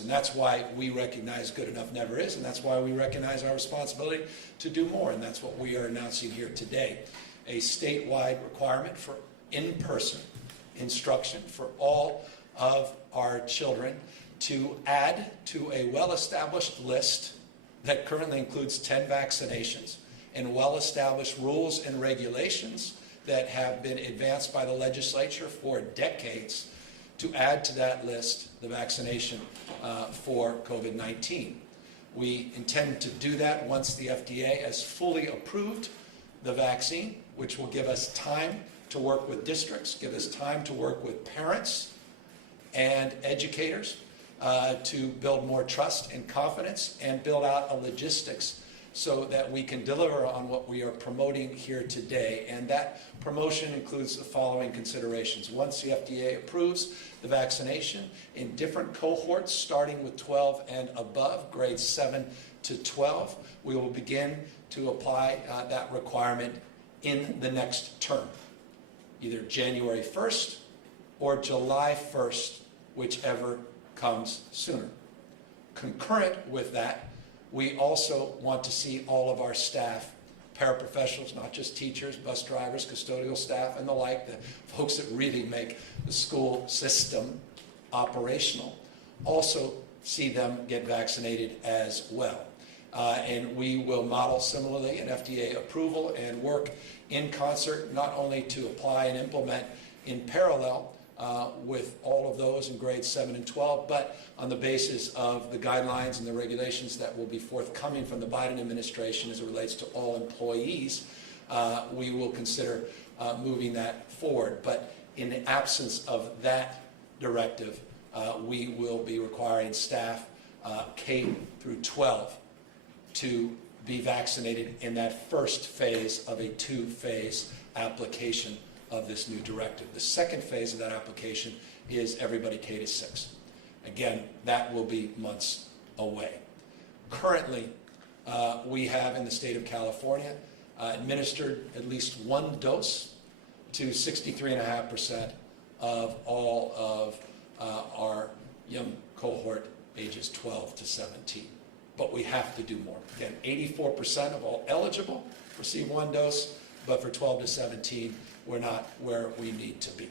And that's why we recognize good enough never is, and that's why we recognize our responsibility to do more, and that's what we are announcing here today. A statewide requirement for in-person instruction for all of our children to add to a well-established list that currently includes 10 vaccinations and well-established rules and regulations that have been advanced by the legislature for decades, to add to that list the vaccination for COVID-19. We intend to do that once the FDA has fully approved the vaccine, which will give us time to work with districts, give us time to work with parents and educators to build more trust and confidence and build out a logistics so that we can deliver on what we are promoting here today. And that promotion includes the following considerations. Once the FDA approves the vaccination in different cohorts, starting with 12 and above, grades 7 to 12, we will begin to apply that requirement in the next term, either January 1st or July 1st, whichever comes sooner. Concurrent with that, we also want to see all of our staff, paraprofessionals, not just teachers, bus drivers, custodial staff, and the like, the folks that really make the school system operational, also see them get vaccinated as well. And we will model similarly an FDA approval and work in concert not only to apply and implement in parallel with all of those in grades 7 and 12, but on the basis of the guidelines and the regulations that will be forthcoming from the Biden administration as it relates to all employees, we will consider moving that forward. But in the absence of that directive, we will be requiring staff K through 12 to be vaccinated in that first phase of a two-phase application of this new directive. The second phase of that application is everybody K to 6. Again, that will be months away. Currently, we have in the state of California administered at least one dose to 63.5% of all of our young cohort ages 12 to 17. But we have to do more. Again, 84% of all eligible receive one dose, but for 12 to 17, we're not where we need to be.